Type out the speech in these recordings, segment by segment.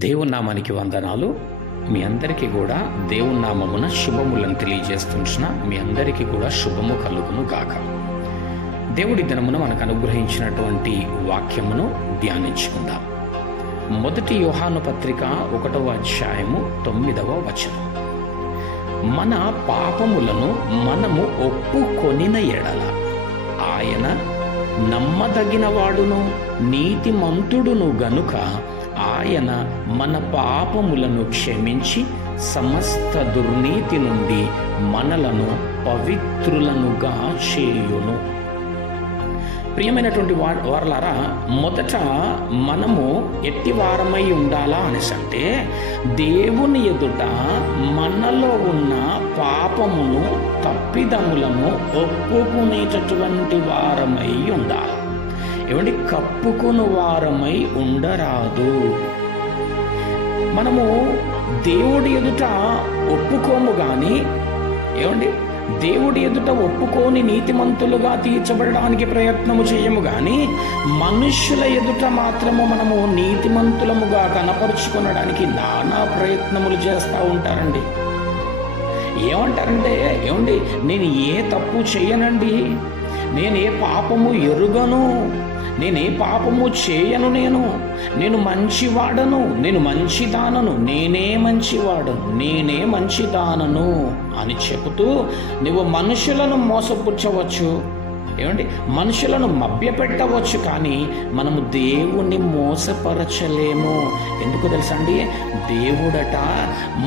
దేవుని నామానికి వందనాలు. మీ అందరికీ కూడా దేవుని నామమున శుభములను తెలియజేస్తున్న మీ అందరికీ కూడా శుభము కలుగును గాక. దేవుడి దినమున మనకు అనుగ్రహించినటువంటి వాక్యమును ధ్యానించుకుందాం. 1 యోహాను పత్రిక 1వ అధ్యాయము 9వ వచనం. మన పాపములను మనము ఒప్పుకొనిన ఎడల ఆయన నమ్మదగిన వాడును నీతిమంతుడును గనుక ఆయన మన పాపములను క్షమించి సమస్త దుర్నీతి నుండి మనలను పవిత్రులనుగా చేయును. ప్రియమైనటువంటి వారలారా, మొదట మనము ఎట్టి వారమై ఉండాలా అనేసి అంటే దేవుని ఎదుట మనలో ఉన్న పాపమును తప్పిదములను ఒప్పుకునేటటువంటి వారమై ఉండాలి. ఏమండి, కప్పుకుని వారమై ఉండరాదు. మనము దేవుడి ఎదుట ఒప్పుకోము కానీ, ఏమండి, దేవుడి ఎదుట ఒప్పుకొని నీతిమంతులుగా తీర్చబడడానికి ప్రయత్నము చేయము కానీ మనుష్యుల ఎదుట మాత్రము మనము నీతిమంతులముగా కనపరుచుకొనడానికి నానా ప్రయత్నములు చేస్తూ ఉంటారండి. ఏమంటారంటే, ఏమండి, నేను ఏ తప్పు చేయనండి, నేను ఏ పాపము ఎరుగను, నేను ఏ పాపము చేయను, నేను మంచివాడను, నేను మంచిదానను, నేనే మంచివాడను, నేనే మంచిదానను అని చెబుతూ నువ్వు మనుషులను మోసపుచ్చవచ్చు, ఏమండి, మనుషులను మభ్యపెట్టవచ్చు, కానీ మనము దేవుణ్ణి మోసపరచలేము. ఎందుకు తెలుసండి? దేవుడట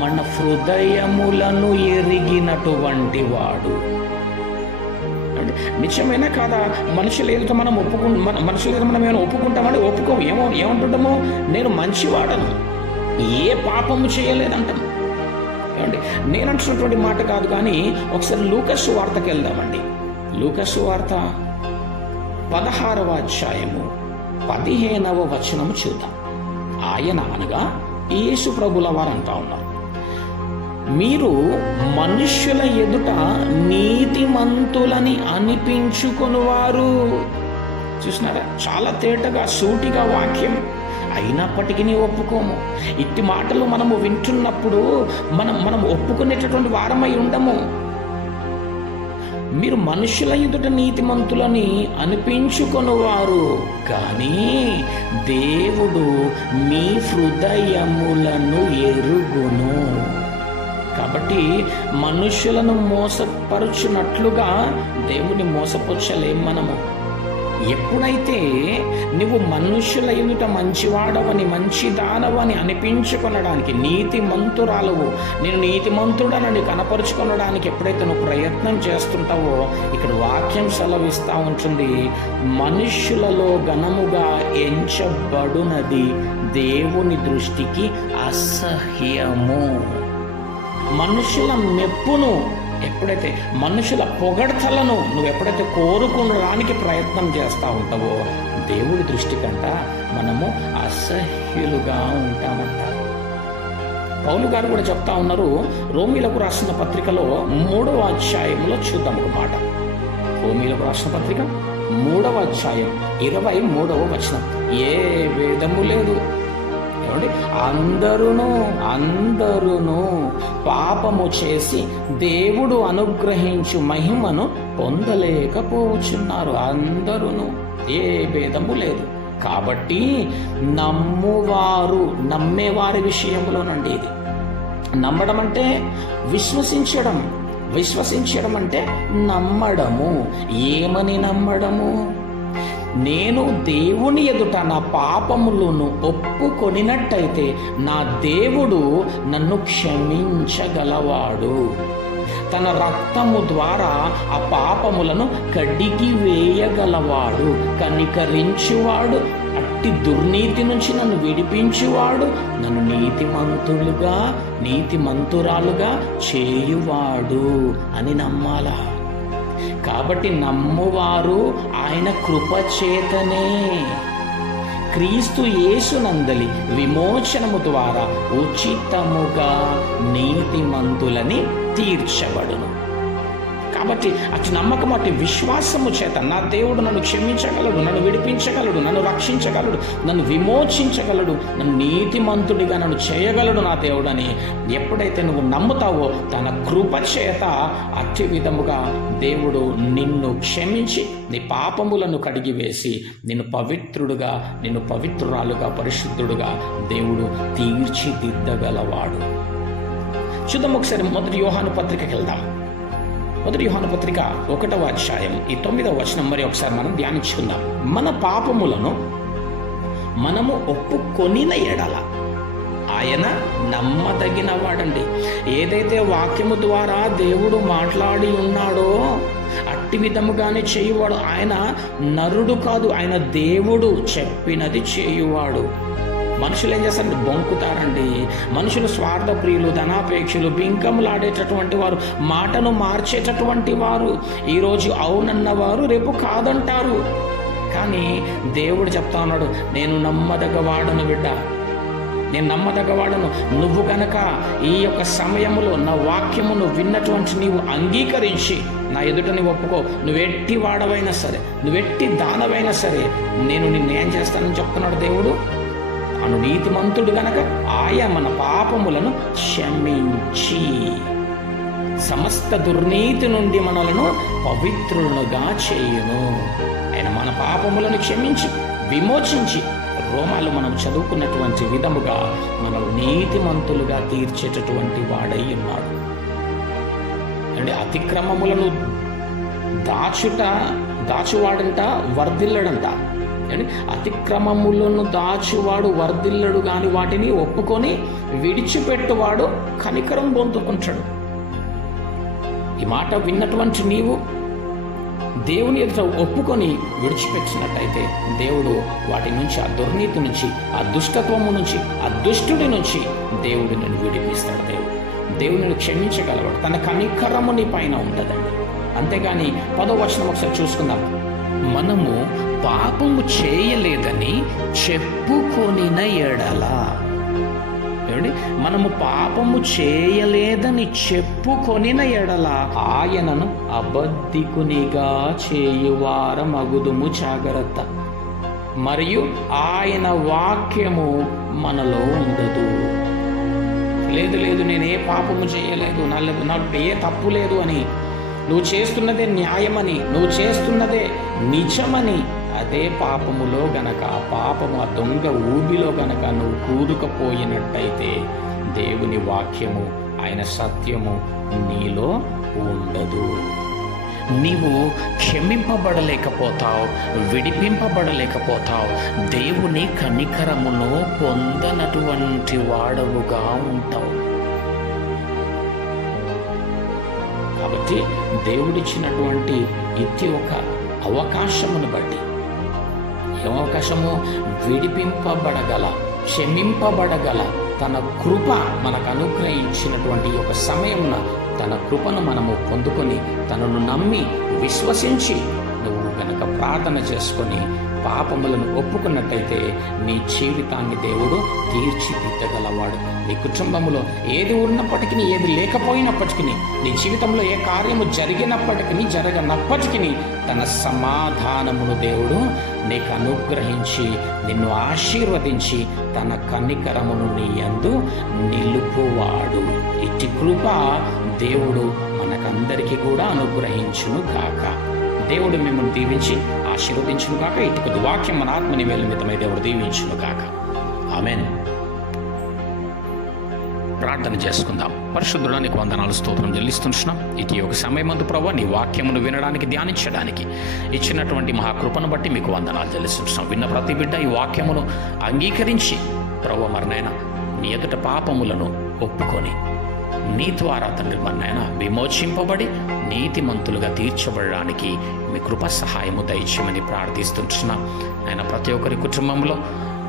మన హృదయములను ఎరిగినటువంటి వాడు. నిజమేనా కాదా? మనుషులు ఎదుట మనం మనుషులు ఎదుట మనం ఏమైనా ఒప్పుకుంటామని ఒప్పుకోము. ఏమంటుంటాము? నేను మంచివాడను, ఏ పాపము చేయలేదంటాం. ఏమండి, నేను అంటున్నటువంటి మాట కాదు, కానీ ఒకసారి లూకాసు వార్తకి వెళ్దామండి. లూకాసు వార్త 16వ అధ్యాయము 15వ వచనము చూద్దాం. ఆయన అనగా యేసు ప్రభుల వారు అంటా ఉన్నారు, మీరు మనుష్యుల ఎదుట నీతిమంతులని అనిపించుకొనువారు. చూసినారా? చాలా తేటగా సూటిగా వాక్యం. అయినప్పటికీ ఒప్పుకోము. ఇట్టి మాటలు మనము వింటున్నప్పుడు మనం ఒప్పుకునేటటువంటి వారమై ఉండము. మీరు మనుషుల ఎదుట నీతిమంతులని అనిపించుకొనువారు, కానీ దేవుడు మీ హృదయములను ఎరుగును. కాబట్టి మనుషులను మోసపరుచున్నట్లుగా దేవుని మోసపుచ్చలేం మనము. ఎప్పుడైతే నువ్వు మనుషుల ఎదుట మంచివాడవని, మంచిదానవని అనిపించుకొనడానికి, నీతిమంతురాలవు, నేను నీతిమంతుడనని కనపరుచుకొనడానికి ఎప్పుడైతే నువ్వు ప్రయత్నం చేస్తుంటావో, ఇక్కడ వాక్యం సెలవిస్తూ ఉంటుంది, మనుష్యులలో ఘనముగా ఎంచబడునది దేవుని దృష్టికి అసహ్యము. మనుషుల మెప్పును ఎప్పుడైతే, మనుషుల పొగడ్తలను నువ్వు ఎప్పుడైతే కోరుకోవడానికి ప్రయత్నం చేస్తూ ఉంటావో, దేవుడి దృష్టి కంట మనము అసహ్యులుగా ఉంటామంట. పౌలు గారు కూడా చెప్తా ఉన్నారు. రోమీలకు రాసిన పత్రికలో 3వ అధ్యాయంలో చూద్దాం ఒక మాట. రోమీలకు రాసిన పత్రిక 3వ అధ్యాయం 23వ వచనం. ఏ భేదము లేదు, అందరూ పాపము చేసి దేవుడు అనుగ్రహించు మహిమను పొందలేకపోవచ్చున్నారు. అందరూ, ఏ భేదము లేదు. కాబట్టి నమ్మేవారి విషయంలోనండి ఇది. నమ్మడం అంటే విశ్వసించడం అంటే నమ్మడము. ఏమని నమ్మడము? నేను దేవుని ఎదుట నా పాపములను ఒప్పుకొనినట్టయితే నా దేవుడు నన్ను క్షమించగలవాడు. తన రక్తము ద్వారా ఆ పాపములను కడిగి వేయగలవాడు. కనికరించువాడు, అట్టి దుర్నీతి నుంచి నన్ను విడిపించువాడు, నన్ను నీతిమంతురాలుగా చేయువాడు అని నమ్మాలా. కాబట్టి నమ్మువారు ఆయన కృపచేతనే క్రీస్తు యేసునందలి విమోచనము ద్వారా ఉచితముగా నీతిమంతులని తీర్చబడును. కాబట్టి అటు నమ్మకం, అటు విశ్వాసము చేత నా దేవుడు నన్ను క్షమించగలడు, నన్ను విడిపించగలడు, నన్ను రక్షించగలడు, నన్ను విమోచించగలడు, నన్ను నీతిమంతుడిగా నన్ను చేయగలడు నా దేవుడు అని ఎప్పుడైతే నువ్వు నమ్ముతావో తన కృప చేత అట్టి విధముగా దేవుడు నిన్ను క్షమించి నీ పాపములను కడిగివేసి నిన్ను పవిత్రుడుగా, నిన్ను పవిత్రురాలుగా, పరిశుద్ధుడుగా దేవుడు తీర్చిదిద్దగలవాడు. చూద్దాం ఒకసారి మొదటి యోహాను పత్రికకి వెళ్దాం. మొదటి యోహాను పత్రిక 1వ అధ్యాయం ఈ 9వ వచనం మరి ఒకసారి మనం ధ్యానించుకుందాం. మన పాపములను మనము ఒప్పుకొనిన ఎడల ఆయన నమ్మదగిన వాడండి. ఏదైతే వాక్యము ద్వారా దేవుడు మాట్లాడి ఉన్నాడో అట్టి విధముగానే చేయువాడు. ఆయన నరుడు కాదు, ఆయన దేవుడు చెప్పినది చేయువాడు. మనుషులు ఏం చేస్తారంటే బొంకుతారండి. మనుషులు స్వార్థప్రియులు, ధనాపేక్షలు, బింకములాడేటటువంటి వారు, మాటను మార్చేటటువంటి వారు. ఈరోజు అవునన్నవారు రేపు కాదంటారు. కానీ దేవుడు చెప్తా ఉన్నాడు, నేను నమ్మదగ్గవాడను బిడ్డ, నేను నమ్మదగ్గవాడను. నువ్వు గనక ఈ యొక్క సమయంలో నా వాక్యమును విన్నటువంటి నీవు అంగీకరించి నా ఎదుట నీవు ఒప్పుకో, నువ్వెట్టి వాడవైనా సరే, నువ్వెట్టి దానవైనా సరే, నేను నిన్నేం చేస్తానని చెప్తున్నాడు దేవుడు. అను నీతిమంతుడు గనక ఆయన మన పాపములను క్షమించి సమస్త దుర్నీతి నుండి మనలను పవిత్రులుగా చేయును. ఆయన మన పాపములను క్షమించి విమోచించి రోమాలు మనం చదువుకున్నటువంటి విధముగా మనల్ని నీతిమంతులుగా తీర్చేటటువంటి వాడై ఉన్నాడు. అంటే అతిక్రమములను దాచువాడంట వర్ధిల్లడంట. అతిక్రమములను దాచువాడు వర్ధిల్లడు, కానీ వాటిని ఒప్పుకొని విడిచిపెట్టువాడు కనికరం పొందుకుంటాడు. ఈ మాట విన్నటువంటి నీవు దేవుని ఎదుట ఒప్పుకొని విడిచిపెట్టినట్టయితే దేవుడు వాటి నుంచి, ఆ దుర్నీతి నుంచి, ఆ దుష్టత్వము నుంచి, ఆ దుష్టుడి నుంచి దేవుడు నిన్ను విడిపిస్తాడు. దేవుని క్షమించగలవాడు. తన కనికరము నీ పైన ఉంటుందండి. అంతేగాని 10వ వచనం ఒకసారి చూసుకుందాం. మనము పాపము చేయలేదని చెప్పుకొనిన ఎడల, మనము పాపము చేయలేదని చెప్పుకొనిన ఎడల ఆయనను అబద్ధికునిగా చేయువారమగుదుము జాగ్రత్త, మరియు ఆయన వాక్యము మనలో ఉండదు. లేదు నేను ఏ పాపము చేయలేదు, నాకు ఏ తప్పు లేదు అని, నువ్వు చేస్తున్నదే న్యాయమని, నువ్వు చేస్తున్నదే నిజమని, అదే పాపములో గనక, ఆ పాపము, ఆ దొంగ ఊబిలో గనక నువ్వు కూరుకుపోయినట్టయితే దేవుని వాక్యము, ఆయన సత్యము నీలో ఉండదు. నీవు క్షమింపబడలేకపోతావు, విడిపింపబడలేకపోతావు, దేవుని కనికరమును పొందనటువంటి వాడవుగా ఉంటావు. కాబట్టి దేవుడిచ్చినటువంటి ఇట్టి ఒక అవకాశమును బట్టి, ఏం అవకాశము? విడిపింపబడగల, క్షమింపబడగల తన కృప మనకు అనుగ్రహించినటువంటి ఒక సమయమున తన కృపను మనము పొందుకొని, తనను నమ్మి విశ్వసించి నువ్వు గనక ప్రార్థన చేసుకొని పాపములను ఒప్పుకున్నట్టయితే నీ జీవితాన్ని దేవుడు తీర్చిదిద్దగలవాడు. నీ కుటుంబంలో ఏది ఉన్నప్పటికీ, ఏది లేకపోయినప్పటికీ, నీ జీవితంలో ఏ కార్యము జరిగినప్పటికీ, జరగనప్పటికీ తన సమాధానమును దేవుడు నీకు అనుగ్రహించి నిన్ను ఆశీర్వదించి తన కనికరమును నీ యందు నిలుపువాడు. ఇట్టి కృప దేవుడు మనకందరికీ కూడా అనుగ్రహించును గాక. దేవుడు మిమ్మల్ని దీవించి ఆశీర్వదించును గాక. ఇటు కొద్ది వాక్యం మన ఆత్మ నివేళనిమిత్తమై దేవుడు దీవించును గాక. ఆమేన్. ప్రార్థన చేసుకుందాం. పరిశుద్ధుడా, నీకు వందనాలు, స్తోత్రం చెల్లిస్తున్నాం. ఇటు ఒక సమయమందు ప్రభువా, నీ వాక్యమును వినడానికి, ధ్యానించడానికి ఇచ్చినటువంటి మహాకృపను బట్టి మీకు వందనాలు చెల్లిస్తున్నాం. విన్న ప్రతి బిడ్డ ఈ వాక్యమును అంగీకరించి ప్రభువా మరినైనా నీ ఎదుట పాపములను ఒప్పుకొని నీ ద్వారా తండ్రి మరినైనా విమోచింపబడి నీతిమంతులుగా తీర్చబడడానికి మీ కృప సహాయము దయచేయమని ప్రార్థిస్తున్నాం. ఆయన ప్రతి ఒక్కరి కుటుంబంలో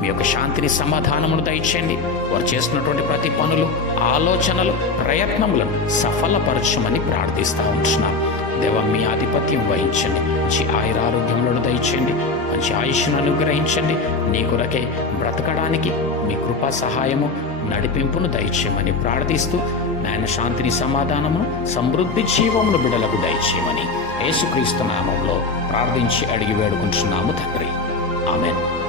మీ యొక్క శాంతిని, సమాధానమును దయచేయండి. వారు చేస్తున్నటువంటి ప్రతి పనులు, ఆలోచనలు, ప్రయత్నములను సఫలపరచమని ప్రార్థిస్తూ ఉంటున్నాం. దేవా మీ ఆధిపత్యం వహించండి. మంచి ఆయురారోగ్యములను దయచేయండి. మంచి ఆయుష్ను అనుగ్రహించండి. నీ కొరకే బ్రతకడానికి మీ కృపా సహాయము నడిపింపును దయచేయమని ప్రార్థిస్తూ, నాయన శాంతిని, సమాధానమును, సమృద్ధి జీవమును బిడ్డలకు దయచేయమని యేసుక్రీస్తు నామములో ప్రార్థించి అడిగి వేడుకుంటున్నాము తండ్రి. ఆమేన్.